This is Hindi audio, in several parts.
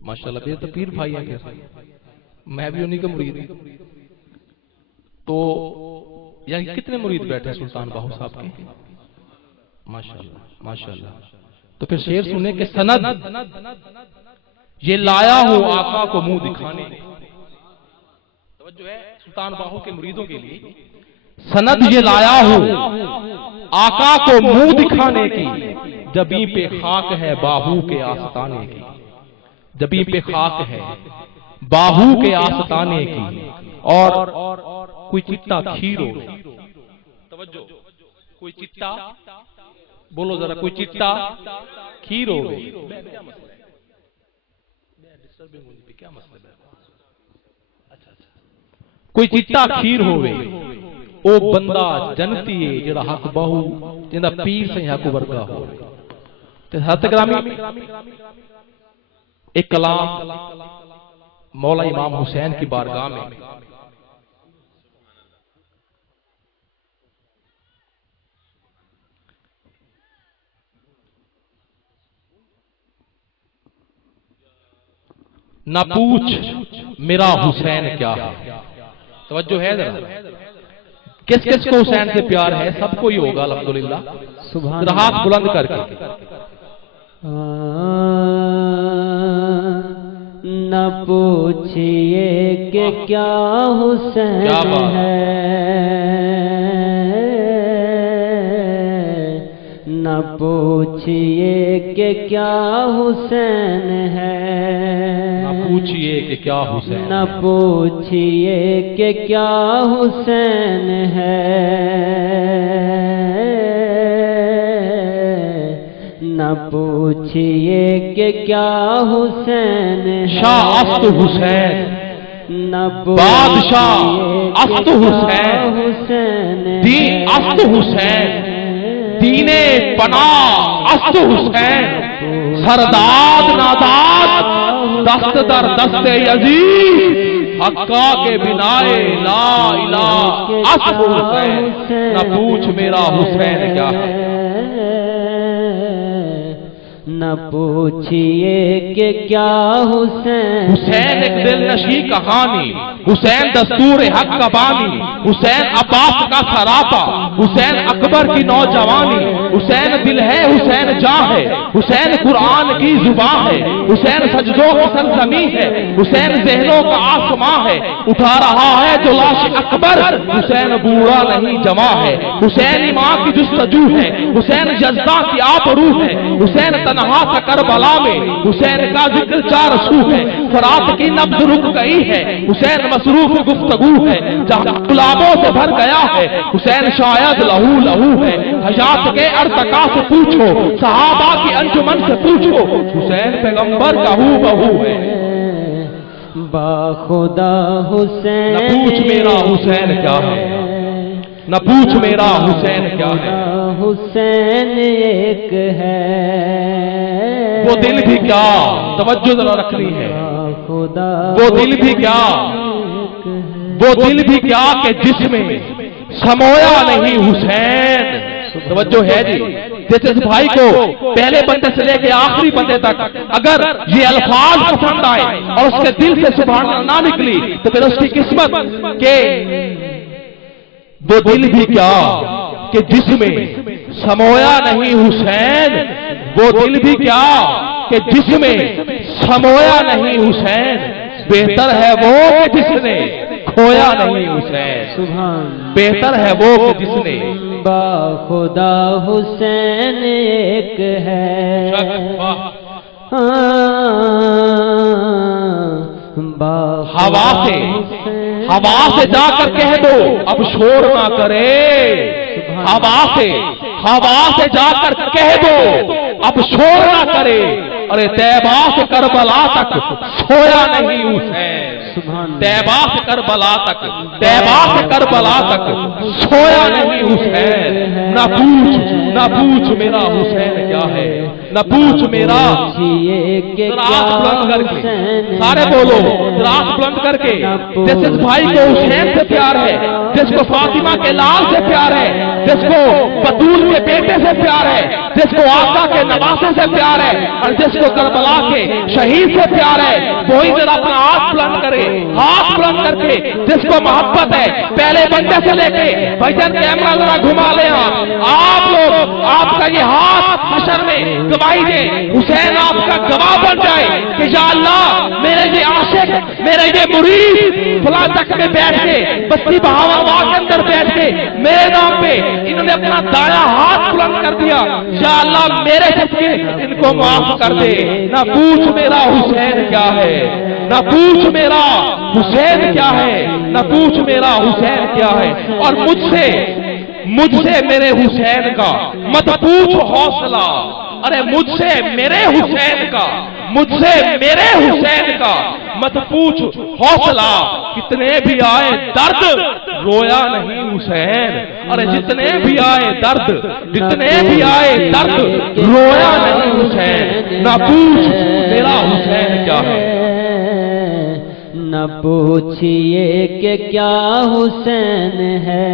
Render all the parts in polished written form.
माशाल्लाह मेरे तो पीर भाई हैं कैसे, मैं भी उन्हीं का मुरीद हूं। तो यानी कितने मुरीद बैठे सुल्तान बाहू साहब के, माशाल्लाह माशाल्लाह। तो फिर शेर सुने के सनद ये लाया हूं आका को मुंह दिखाने, तवज्जो है सुल्तान बाहू के मुरीदों के लिए, सनद ये लाया हूं आका को मुंह दिखाने की, जबी पे खाक है बाहू के आस्ताने की, जबी पे खाक है बाहू के आस्ताने की, और कोई चिट्टा खीर हो, तवज्जो कोई चिट्टा, बोलो जरा, कोई चिट्टा खीर हो, क्या मसला, अच्छा अच्छा, कोई चिट्टा खीर होवे ओ बंदा जनती है जेड़ा हक बाहू जिंदा पीर से हक वर्गा हो। ते हत ग्रामी एक कलाम मौला इमाम हुसैन की बारगाह में ना पूछ मेरा हुसैन क्या है, तवज्जो है जरा, किस किस को हुसैन से प्यार है, सबको ही होगा अल्हम्दुलिल्लाह, सुभान, हाथ बुलंद करके। न पूछिए कि क्या हुसैन है, न पूछिए कि क्या हुसैन है, पूछिए कि क्या हुसैन, न पूछिए कि क्या हुसैन है, न पूछिए कि क्या हुसैन है, शाह अस्त हुसैन, न बादशाह अस्त हुसैन, हुसैन दी अस्त हुसैन, दीने पना अस्त हुसैन, सरदाद नादाद दस्त दर दस्ते यजीद, हक्का के बिनाए ला इलाहा अस्त हुसैन, न पूछ मेरा हुसैन क्या है, न पूछिए कि क्या हुसैन, हुसैन एक दिल नशी कहानी, हुसैन दस्तूर हक का बानी, हुसैन अब्बास का सरापा, हुसैन अकबर की नौजवानी, हुसैन दिल है हुसैन जान है, हुसैन कुरान की जुबान है, हुसैन सजदों की सरजमी है, हुसैन ज़हनों का आसमां है, उठा रहा है जो लाश अकबर, हुसैन बूढ़ा नहीं जमा है, हुसैन मां की जुस्तजू है, हुसैन जज्बा की आबरू है, हुसैन तन्हा था करबला में, हुसैन का जिक्र चार सू है, फरात की नब्ज रुक गई है, हुसैन मसरूफ गुफ्तगू है, जहां गुलाबों से भर गया है, हुसैन शायद लहू लहू है, हयात के अर्तका से पूछो, सहाबा की अंजुमन से पूछो, हुसैन पैगंबर का हू बहू है, बाखुदा हुसैन, न पूछ मेरा हुसैन क्या है, न पूछ मेरा हुसैन क्या है, हुसैन एक है, वो दिल भी क्या, तवज्जो जरा रखनी है, खुदा वो दिल भी क्या, वो दिल भी क्या कि जिसमें समोया नहीं हुसैन, तवज्जो है जी। जैसे इस भाई को पहले बंदे से लेके आखिरी बंदे तक अगर ये अल्फाज पसंद आए और उसके दिल से सुभान ना निकली तो फिर उसकी किस्मत के वो दिल भी क्या कि जिसमें समोया नहीं हुसैन, वो दिल भी क्या कि जिसमें समोया नहीं हुसैन, बेहतर है वो कि जिसने खोया नहीं हुसैन, सुभान, बेहतर है वो कि जिसने, बाखुदा हुसैन एक है, हवा से जाकर कह दो अब शोर ना करे, हवा से जाकर कह दो अब शोर ना करे, अरे तैबा से करबला तक सोया नहीं हुसैन, तैबा से करबला तक, तैबा से करबला तक सोया नहीं हुसैन, ना पूछ मेरा हुसैन क्या है, न पूछ मेरा। कि रात बुलंद करके सारे बोलो, रात बुलंद करके जिस भाई को हुसैन से प्यार है, जिसको फातिमा के लाल से प्यार है, जिसको बतूल के बेटे से प्यार है, जिसको आका के नवासे से प्यार है, और जिसको करबला के शहीद से प्यार है, वही जरा अपना हाथ बुलंद करे, हाथ बुलंद करके जिसको मोहब्बत है पहले बंदे से लेके। भाईजान कैमरा जरा घुमा ले, आप लोग आपका ये हाथ हशर में गवाही दे, हुसैन आपका गवाह बन जाए कि या अल्लाह मेरे ये आशिक, मेरे ये मुरीद फला तक में बैठ के, बस्ती बहावा के अंदर बैठ के मेरे नाम पे इन्होंने अपना दाया हाथ बुलंद कर दिया, या अल्लाह मेरे सदके इनको माफ कर दे। ना पूछ मेरा हुसैन क्या है, ना पूछ मेरा हुसैन क्या है, ना पूछ मेरा हुसैन क्या है। और मुझसे मेरे हुसैन का मत पूछ हौसला, अरे मुझसे मेरे हुसैन का, मुझसे मेरे हुसैन का मत पूछ हौसला। कितने भी आए दर्द रोया नहीं हुसैन, अरे जितने भी आए दर्द, जितने भी आए दर्द रोया नहीं हुसैन। ना पूछ मेरा हुसैन क्या है, न पूछिए कि क्या हुसैन है।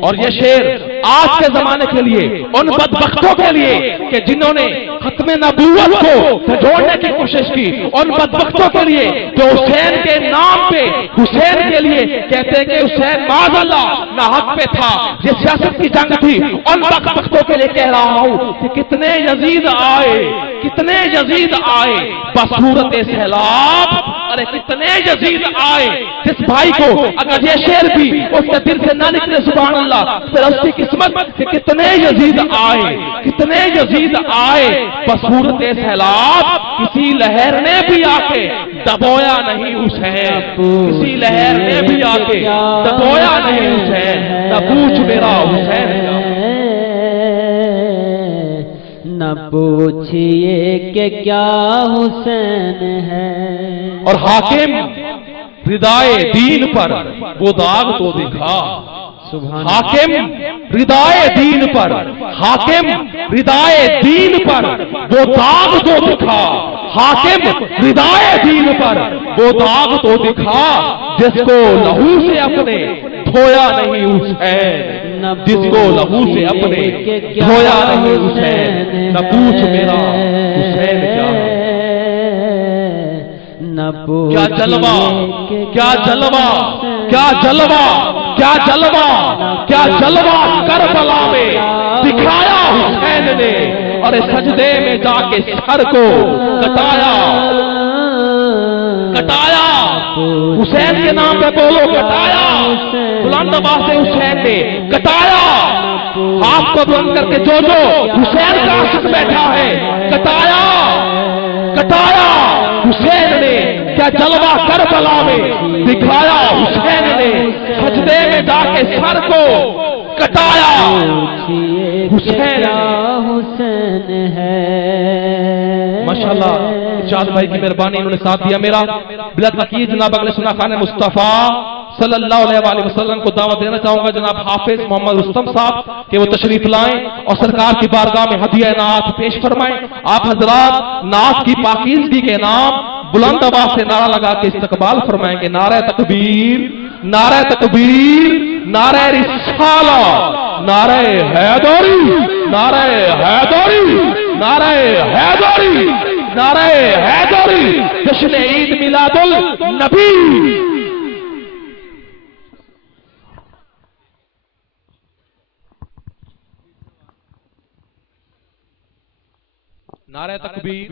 और ये शेर आज के जमाने के लिए, उन बदबख्तों के लिए कि जिन्होंने खत्मे नबूवत को जोड़ने की कोशिश की, उन बदबख्तों के लिए जो हुसैन के नाम पे, हुसैन के लिए कहते हैं कि हुसैन माज़अल्लाह ना हक पे था, ये सियासत की जंग थी। उन बदबख्तों के लिए कह रहा हूं कि कितने यजीद आए, कितने यजीद आए बसूरत सैलाब, अरे कितने यजीद आए। जिस भाई को अगर ये शेर भी उसके दिल से ना निकले सुभान अल्लाह, फिर उसकी किस्मत कि कितने यजीद आए, कितने यजीद आए बसूरत सैलाब। किसी लहर ने भी आके दबोया नहीं हुसैन, किसी लहर ने भी आके दबोया नहीं हुसैन। न पूछ मेरा हुसैन क्या, न पूछिए कि क्या हुसैन है। और हाकिम रिदाए दीन पर वो दाग तो दिखा, हाकिम रिदाए दीन पर, हाकिम रिदाए दीन पर वो दाग तो दिखा, हाकिम रिदाए दीन पर वो दाग तो दिखा, जिसको लहू से अपने धोया नहीं हुसैन, जिसको लहू से अपने धोया नहीं हुसैन। न पूछ मेरा हुसैन क्या है, क्या जलवा, क्या जलवा, क्या जलवा, क्या जलवा, क्या जलवा करबला में दिखाया हुसैन ने, और सजदे में जाके सर को कटाया, कटाया हुसैन के नाम पे बोलो, कटाया बुलंद आवाज से हुसैन ने कटाया। हाथ को बुलंद करके जो जो हुसैन का आशिक बैठा है, कटाया, कटाया हुसैन ने। क्या जलवा करबला में दिखाया हुसैन ने, सजदे में जाके सर को कटाया हुसैन है। माशाल्लाह इरशाद भाई की मेहरबानी, इन्होंने साथ दिया मेरा। बिला तकीद जनाब अगले सुना खान मुस्तफ़ा सल्लल्लाहु अलैहि वसल्लम को दावत देना चाहूंगा जनाब हाफिज मोहम्मद रुस्तम साहब कि वो तशरीफ लाएं और सरकार की बारगाह में हदिया नात पेश फरमाएं। आप हजरात नात की पाकीज़गी के नाम बुलंद आवाज से नारा लगा के इस्तकबाल फरमाएंगे। नारे तकबीर, नारे तकबीर, नारे रिसाला, नारे हैदरी, नारे हैदरी, नारे हैदरी, नारे हैदरी, जश्न ईद मिलादुल नबी। नारे तकबीर।